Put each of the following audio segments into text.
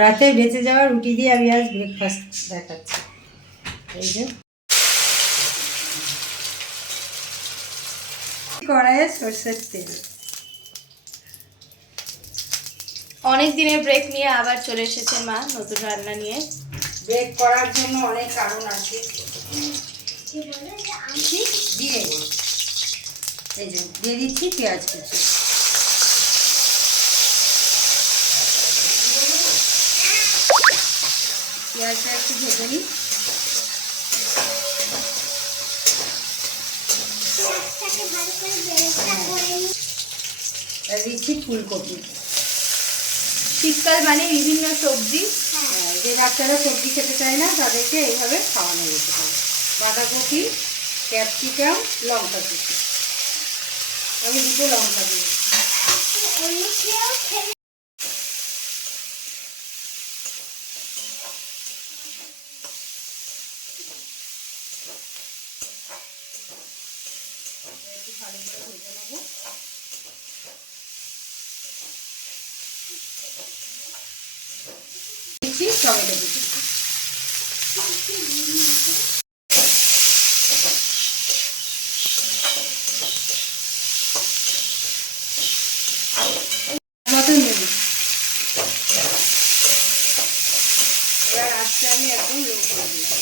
রাতে বেঁচে যাওয়া রুটি দিয়ে আমি আজ ব্রেকফাস্ট দেখাচ্ছি। এই যে। কড়াইয়ে সর্ষের তেল। অনেক দিনের ব্রেক নিয়ে আবার চলে এসেছে মা নতুন রান্না নিয়ে। ব্রেক করার জন্য অনেক কারণ আছে। দিয়ে এই যে দিয়ে দিচ্ছি পেঁয়াজ কুচি। পেঁয়াজটা একটু ভেজে নিই। দিচ্ছি ফুলকপি। শীতকাল মানে বিভিন্ন সবজি। হ্যাঁ, যে বাচ্চারা সবজি খেতে চায় না তাদেরকে এইভাবে খাওয়ানো যেতে পারে। বাঁধাকপি ক্যাপসিকাম লঙ্কা কুচি। আমি দুটো লঙ্কা দিই। দিচ্ছি টমেটো মতো এবার আমি একদম লো করে দিলাম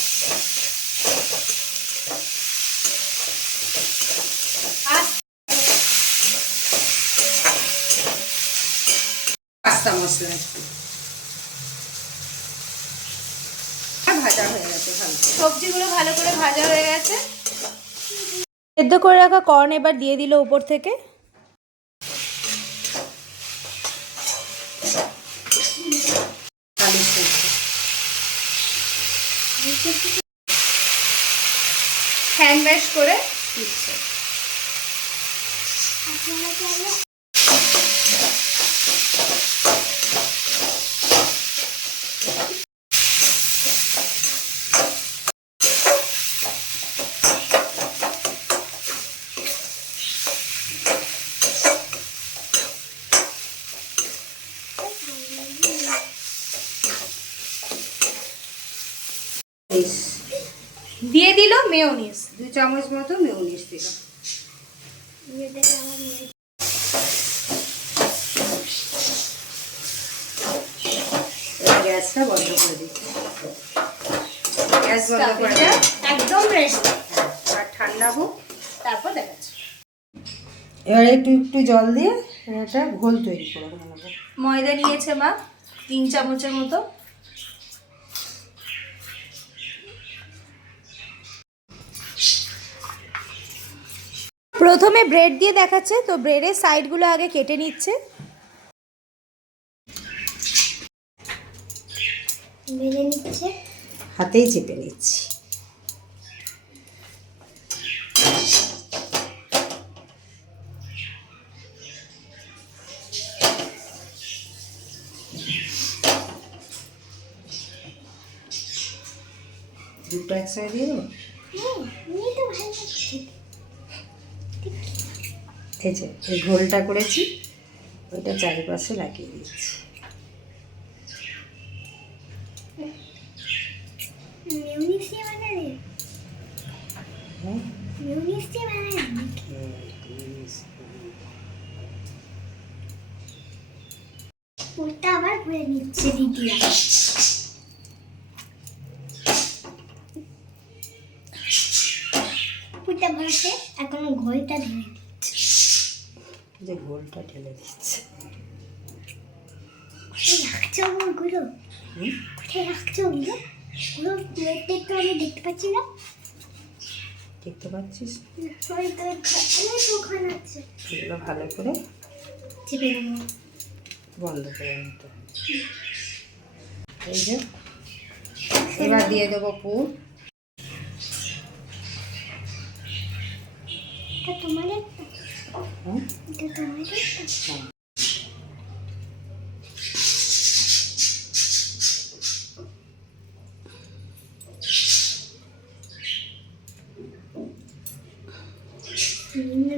একটু আর ভাজা হয়ে গেছে ভালো সবজিগুলো ভালো করে ভাজা হয়ে গেছে। সেদ্ধ করে রাখা কর্ন এবার দিয়ে দিল উপর থেকে। হ্যান্ড ম্যাশ করে দিচ্ছে। মেয়োনিজ দু চামচ মতো মেউনিস দিলাম গ্যাসটা বন্ধ করে দিচ্ছি গ্যাস বন্ধ করে একদম রেস্ট আর ঠান্ডা হোক তারপর দেখাচ্ছি। এবারে একটু একটু জল দিয়ে ঘোল তৈরি করে নেব। ময়দা নিয়েছে মা তিন চামচের মতো। প্রথমে ব্রেড দিয়ে দেখাচ্ছে তো ব্রেডের সাইডগুলো আগে কেটে নিচ্ছে। নিচ্ছে। হাতেই চেপে নিচ্ছি। দুটো একসঙ্গে দিয়ে দেবো? হ্যাঁ তো ভালো এই যে, এই ঘোলটা করেছি, ওইটা চারিপাশে লাগিয়ে দিচ্ছি মিউনিস দিয়ে বানালে মিউনিস দিয়ে বানালে ওটা আবার এখন ঢেলে দিচ্ছে যে ঘোলটা ঢেলে দিচ্ছে। ওগুলো? কোথায় রাখছো ওগুলো ওগুলো আমি দেখতে পাচ্ছি না। দেখতে পাচ্ছিস? এগুলো ভালো করে চেপে বন্ধ করে নিতে এই যে এবার দিয়ে দেবো পুর। তোমার একটা হুম।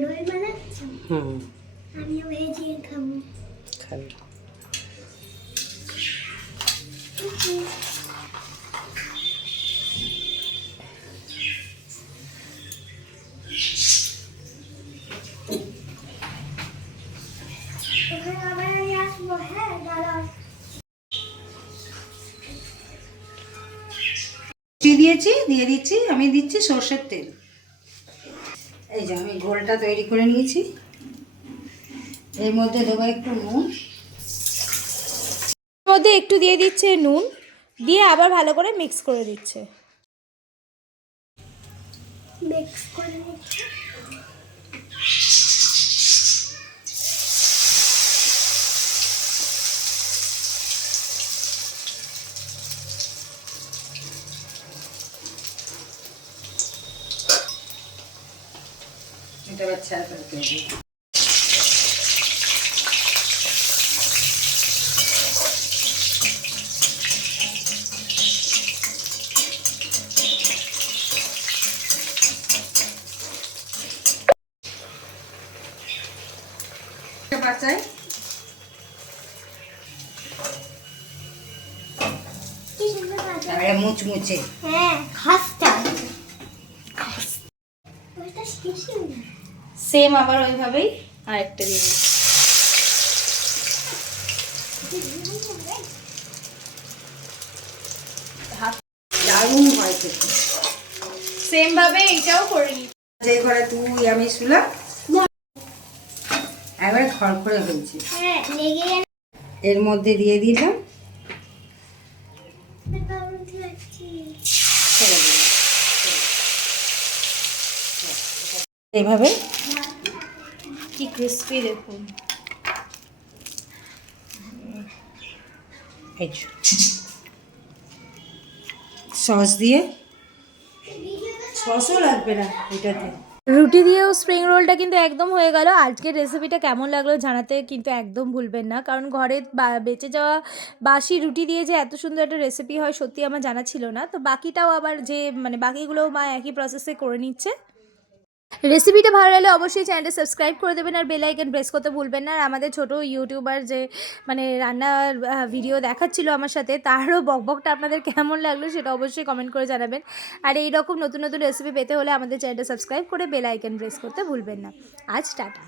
রোল বানাচ্ছ হুম খাব। খাবি। দিয়েছি দিয়ে দিচ্ছি আমি দিচ্ছি সর্ষের তেল। এই যে আমি ঘোলটা তৈরি করে নিয়েছি। এর মধ্যে দেবো একটু নুন। এর মধ্যে একটু দিয়ে দিচ্ছে নুন দিয়ে আবার ভালো করে মিক্স করে দিচ্ছে। মিক্স করে নিচ্ছি। এটা বাচ্চা করতে হবে বাচ্চায় কি সুন্দর ভাজা তারপরে মুচমুচে হ্যাঁ খাসটা ওইটা কি সুন্দর সেম আবার ওইভাবেই আরেকটা দিয়ে দিচ্ছি দারুণ হয় খেতে। সেম ভাবে এইটাও করে নিচ্ছি যে ঘরে তুই আমি শুলাম একবারে খড়খড়ে হয়েছে হ্যাঁ এর মধ্যে দিয়ে দিলাম। এইভাবে কি ক্রিস্পি দেখুন। সস দিয়ে? সসও লাগবে না এটাতে। রুটি দিয়েও স্প্রিং রোলটা কিন্তু একদম হয়ে গেল। আজকের রেসিপিটা কেমন লাগল জানাতে কিন্তু একদম ভুলবেন না। কারণ ঘরে বেঁচে যাওয়া বাসি রুটি দিয়ে যে এত সুন্দর একটা রেসিপি হয় সত্যি আমার জানা ছিল না। তো বাকিটাও আবার যে মানে বাকিগুলোও মা একই প্রসেসে করে নিচ্ছে। রেসিপিটা ভালো লাগলে অবশ্যই চ্যানেলটা সাবস্ক্রাইব করে দেবেন আর বেল আইকন প্রেস করতে ভুলবেন না। আর আমাদের ছোট ইউটিউবার যে মানে রান্নার ভিডিও দেখাচ্ছিল আমার সাথে, তারও বকবকটা আপনাদের কেমন লাগল সেটা অবশ্যই কমেন্ট করে জানাবেন। আর এই রকম নতুন নতুন রেসিপি পেতে হলে আমাদের চ্যানেলটা সাবস্ক্রাইব করে বেল আইকন প্রেস করতে ভুলবেন না। আজ টাটা।